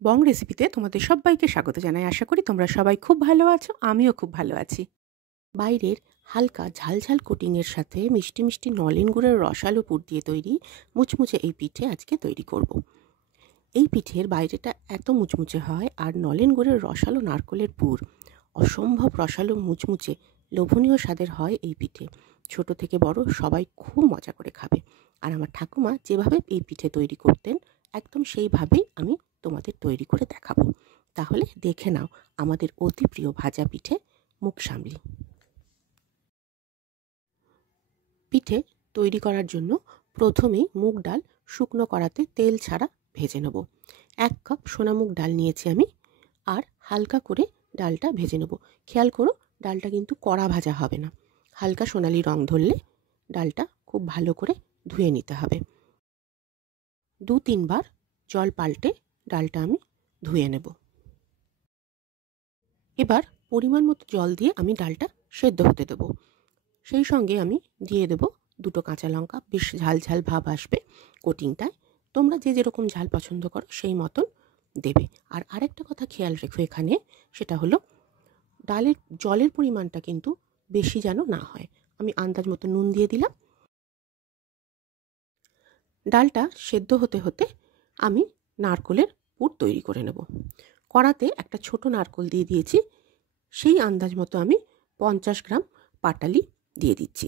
বং রেসিপিতে তোমাদের সবাইকে স্বাগত জানাই। আশা করি তোমরা সবাই খুব ভালো আছো, আমিও খুব ভালো আছি। বাইরের হালকা ঝালঝাল কোটিংয়ের সাথে মিষ্টি মিষ্টি নলেন গুড়ের রসালো পুর দিয়ে তৈরি মুচমুচে এই পিঠে আজকে তৈরি করব। এই পিঠের বাইরেটা এত মুচমুচে হয়, আর নলেন গুড়ের রসালো নারকলের পুর অসম্ভব রসালো মুচমুচে লোভনীয় স্বাদের হয় এই পিঠে। ছোট থেকে বড় সবাই খুব মজা করে খাবে। আর আমার ঠাকুমা যেভাবে এই পিঠে তৈরি করতেন একদম সেইভাবেই আমি তোমাদের তৈরি করে দেখাবো। তাহলে দেখে নাও আমাদের অতি প্রিয় ভাজা পিঠে মুখ সামলি। পিঠে তৈরি করার জন্য প্রথমেই মুগ ডাল শুকনো কড়াতে তেল ছাড়া ভেজে নেব। 1 কাপ সোনা মুগ ডাল নিয়েছি আমি, আর হালকা করে ডালটা ভেজে নেব। খেয়াল করো ডালটা কিন্তু কড়া ভাজা হবে না, হালকা সোনালি রং ধরলে ডালটা খুব ভালো করে ধুয়ে নিতে হবে। 2-3 বার জল পাল্টে ডালটা আমি ধুয়ে নেব। এবার পরিমাণ মতো জল দিয়ে আমি ডালটা সেদ্ধ হতে দেব। সেই সঙ্গে আমি দিয়ে দেব 2টো কাঁচা লঙ্কা, বেশ ঝাল ঝাল ভাব আসবে কোটিংটায়। তোমরা যে যেরকম ঝাল পছন্দ করো সেই মতন দেবে। আর আরেকটা কথা খেয়াল রেখো এখানে, সেটা হলো ডালের জলের পরিমাণটা কিন্তু বেশি যেন না হয়। আমি আন্দাজ মতো নুন দিয়ে দিলাম। ডালটা সেদ্ধ হতে হতে আমি নারকলের পুর তৈরি করে নেব। কড়াতে একটা ছোট নারকল দিয়ে দিয়েছি, সেই আন্দাজ মতো আমি 50 গ্রাম পাটালি দিয়ে দিচ্ছি।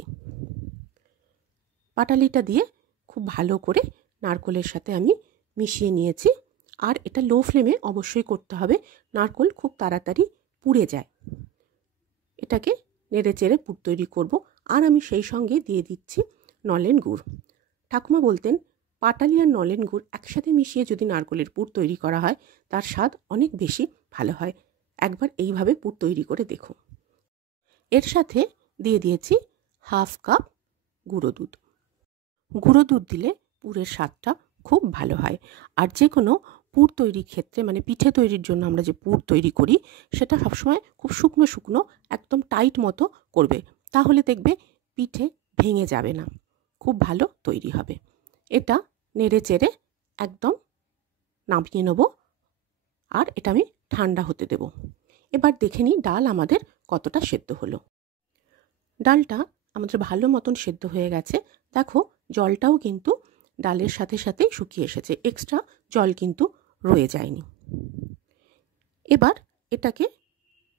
পাটালিটা দিয়ে খুব ভালো করে নারকলের সাথে আমি মিশিয়ে নিয়েছি। আর এটা লো ফ্লেমে অবশ্যই করতে হবে, নারকল খুব তাড়াতাড়ি পুড়ে যায়। এটাকে নেড়ে চেড়ে পুর তৈরি করব। আর আমি সেই সঙ্গে দিয়ে দিচ্ছি নলেন গুড়। ঠাকুমা বলতেন পাটালি আর নলেন গুড় একসাথে মিশিয়ে যদি নারকলের পুর তৈরি করা হয় তার স্বাদ অনেক বেশি ভালো হয়। একবার এইভাবে পুর তৈরি করে দেখো। এর সাথে দিয়ে দিয়েছি 1/2 কাপ গুঁড়ো দুধ। গুঁড়ো দুধ দিলে পুরের স্বাদটা খুব ভালো হয়। আর যে কোনো পুর তৈরির ক্ষেত্রে, মানে পিঠে তৈরির জন্য আমরা যে পুর তৈরি করি সেটা সবসময় খুব শুকনো শুকনো একদম টাইট মতো করবে, তাহলে দেখবে পিঠে ভেঙে যাবে না, খুব ভালো তৈরি হবে। এটা নেড়ে চেড়ে একদম নামিয়ে নেব, আর এটা আমি ঠান্ডা হতে দেব। এবার দেখে নিই ডাল আমাদের কতটা সেদ্ধ হলো। ডালটা আমাদের ভালো মতন সেদ্ধ হয়ে গেছে। দেখো জলটাও কিন্তু ডালের সাথে সাথেই শুকিয়ে এসেছে, এক্সট্রা জল কিন্তু রয়ে যায়নি। এবার এটাকে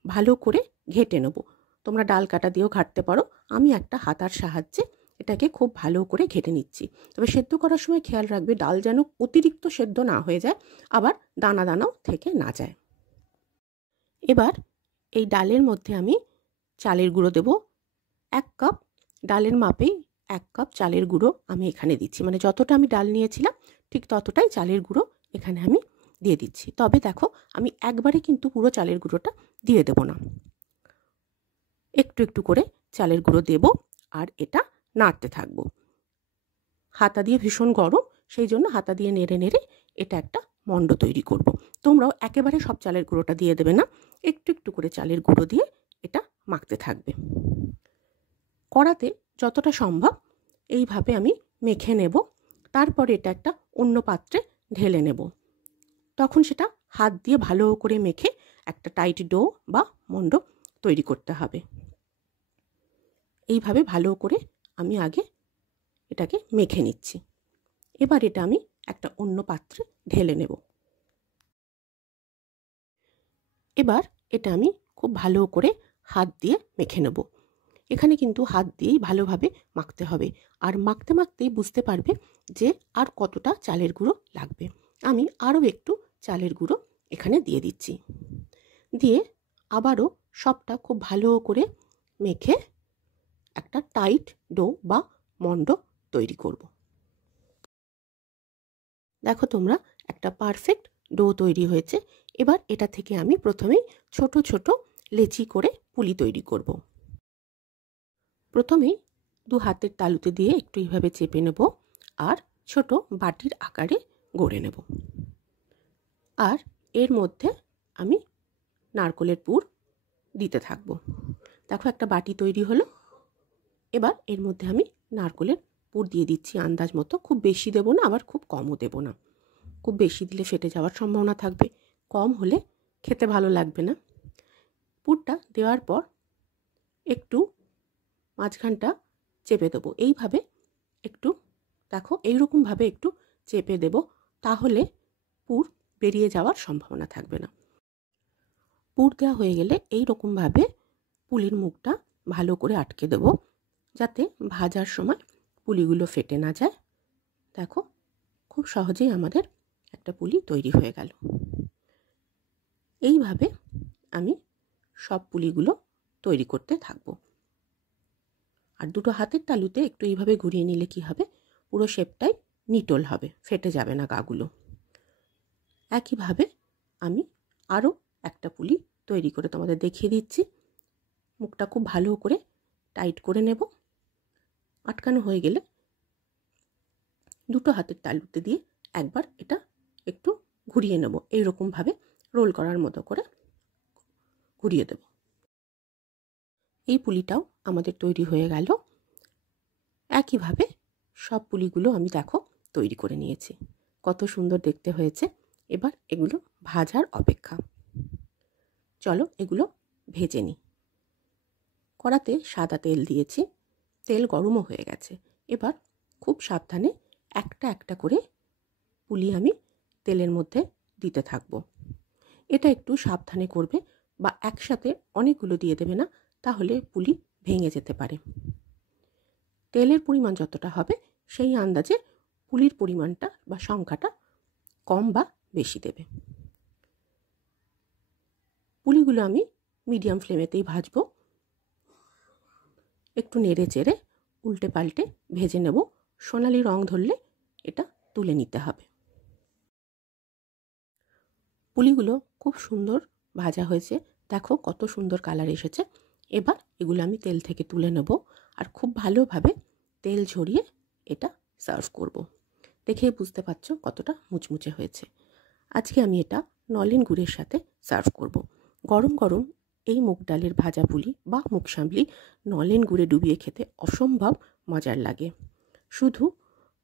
ভালো করে ঘেটে নেব। তোমরা ডাল কাটা দিয়েও ঘাটতে পারো, আমি একটা হাতার সাহায্যে এটাকে খুব ভালো করে ঘেটে নিচ্ছি। তবে সেদ্ধ করার সময় খেয়াল রাখবে ডাল যেন অতিরিক্ত সেদ্ধ না হয়ে যায়, আবার দানা দানাও থেকে না যায়। এবার এই ডালের মধ্যে আমি চালের গুঁড়ো দেব। 1 কাপ ডালের মাপেই 1 কাপ চালের গুঁড়ো আমি এখানে দিচ্ছি, মানে যতটা আমি ডাল নিয়েছিলাম ঠিক ততটাই চালের গুঁড়ো এখানে আমি দিয়ে দিচ্ছি। তবে দেখো আমি একবারে কিন্তু পুরো চালের গুঁড়োটা দিয়ে দেব না, একটু একটু করে চালের গুঁড়ো দেব, আর এটা নাড়তে থাকবো। হাতা দিয়ে ভীষণ গরম, সেই জন্য হাতা দিয়ে নেড়ে নেড়ে এটা একটা মণ্ড তৈরি করব। তোমরাও একেবারে সব চালের গুঁড়োটা দিয়ে দেবে না, একটু একটু করে চালের গুঁড়ো দিয়ে এটা মাখতে থাকবে। কড়াতে যতটা সম্ভব এইভাবে আমি মেখে নেব। তারপরে এটা একটা অন্য পাত্রে ঢেলে নেব। তখন সেটা হাত দিয়ে ভালো করে মেখে একটা টাইট ডো বা মণ্ড তৈরি করতে হবে। এইভাবে ভালো করে আমি আগে এটাকে মেখে নিচ্ছি। এবার এটা আমি একটা অন্য পাত্রে ঢেলে নেব। এবার এটা আমি খুব ভালো করে হাত দিয়ে মেখে নেব। এখানে কিন্তু হাত দিয়েই ভালোভাবে মাখতে হবে, আর মাখতে মাখতেই বুঝতে পারবে যে আর কতটা চালের গুঁড়ো লাগবে। আমি আরও একটু চালের গুঁড়ো এখানে দিয়ে দিচ্ছি। দিয়ে আবারও সবটা খুব ভালো করে মেখে একটা টাইট ডো বা মণ্ড তৈরি করব। দেখো তোমরা একটা পারফেক্ট ডো তৈরি হয়েছে। এবার এটা থেকে আমি প্রথমেই ছোট ছোট লেচি করে পুলি তৈরি করব। প্রথমেই 2 হাতের তালুতে দিয়ে একটু এইভাবে চেপে নেব, আর ছোট বাটির আকারে গড়ে নেব। আর এর মধ্যে আমি নারকলের পুর দিতে থাকবো। দেখো একটা বাটি তৈরি হলো। এবার এর মধ্যে আমি নারকলের পুর দিয়ে দিচ্ছি আন্দাজ মতো, খুব বেশি দেব না আবার খুব কমও দেব না। খুব বেশি দিলে ফেটে যাওয়ার সম্ভাবনা থাকবে, কম হলে খেতে ভালো লাগবে না। পুরটা দেওয়ার পর একটু মাঝখানটা চেপে দেবো। এইভাবে একটু দেখো, এইরকমভাবে একটু চেপে দেব, তাহলে পুর বেরিয়ে যাওয়ার সম্ভাবনা থাকবে না। পুর দেওয়া হয়ে গেলে এই রকমভাবে পুলির মুখটা ভালো করে আটকে দেব, যাতে ভাজার সময় পুলিগুলো ফেটে না যায়। দেখো, খুব সহজেই আমাদের একটা পুলি তৈরি হয়ে গেল। এইভাবে আমি সব পুলিগুলো তৈরি করতে থাকবো। আর দুটো হাতের তালুতে একটু এইভাবে ঘুরিয়ে নিলে কি হবে, পুরো শেপটাই নিটোল হবে, ফেটে যাবে না গাগুলো। একইভাবে আমি আরও একটা পুলি তৈরি করে তোমাদের দেখিয়ে দিচ্ছি। মুখটা খুব ভালো করে টাইট করে নেব। আটকানো হয়ে গেলে দুটো হাতের তালুতে দিয়ে একবার এটা একটু ঘুরিয়ে নেব, এইরকমভাবে রোল করার মতো করে ঘুরিয়ে দেব। এই পুলিটাও আমাদের তৈরি হয়ে গেল। একইভাবে সব পুলিগুলো আমি দেখো তৈরি করে নিয়েছি, কত সুন্দর দেখতে হয়েছে। এবার এগুলো ভাজার অপেক্ষা। চলো এগুলো ভেজে নিই। কড়াতে সাদা তেল দিয়েছি, তেল গরমও হয়ে গেছে। এবার খুব সাবধানে একটা একটা করে পুলি আমি তেলের মধ্যে দিতে থাকবো। এটা একটু সাবধানে করবে, বা একসাথে অনেকগুলো দিয়ে দেবে না, তাহলে পুলি ভেঙে যেতে পারে। তেলের পরিমাণ যতটা হবে সেই আন্দাজে পুলির পরিমাণটা বা সংখ্যাটা কম বা বেশি দেবে। পুলিগুলো আমি মিডিয়াম ফ্লেমেতেই ভাজবো। একটু নেড়ে চেড়ে উল্টে পাল্টে ভেজে নেব। সোনালি রং ধরলে এটা তুলে নিতে হবে। পুলিগুলো খুব সুন্দর ভাজা হয়েছে, দেখো কত সুন্দর কালার এসেছে। এবার এগুলো আমি তেল থেকে তুলে নেব, আর খুব ভালোভাবে তেল ঝরিয়ে এটা সার্ভ করব। দেখেই বুঝতে পারছো কতটা মুচমুচে হয়েছে। আজকে আমি এটা নলেন গুড়ের সাথে সার্ভ করব। গরম গরম এই মুগ ডালের ভাজা পুলি বা মুগ সামলি নলেন গুড়ে ডুবিয়ে খেতে অসম্ভব মজার লাগে। শুধু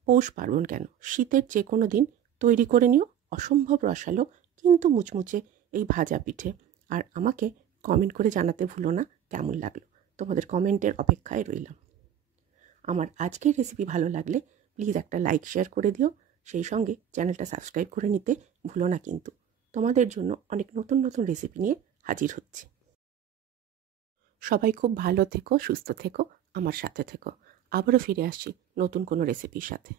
পৌষ পার্বণ কেন, শীতের যে কোনো দিন তৈরি করে নিও। অসম্ভব রসালো কিন্তু মুচমুচে এই ভাজা পিঠে। আর আমাকে কমেন্ট করে জানাতে ভুলো না কেমন লাগলো। তোমাদের কমেন্টের অপেক্ষায় রইলাম। আমার আজকের রেসিপি ভালো লাগলে প্লিজ একটা লাইক শেয়ার করে দিও। সেই সঙ্গে চ্যানেলটা সাবস্ক্রাইব করে নিতে ভুলো না কিন্তু। তোমাদের জন্য অনেক নতুন নতুন রেসিপি নিয়ে হাজির হচ্ছি। সবাই খুব ভালো থেকো, সুস্থ থেকো, আমার সাথে থেকো। আবারও ফিরে আসছি নতুন কোনো রেসিপির সাথে।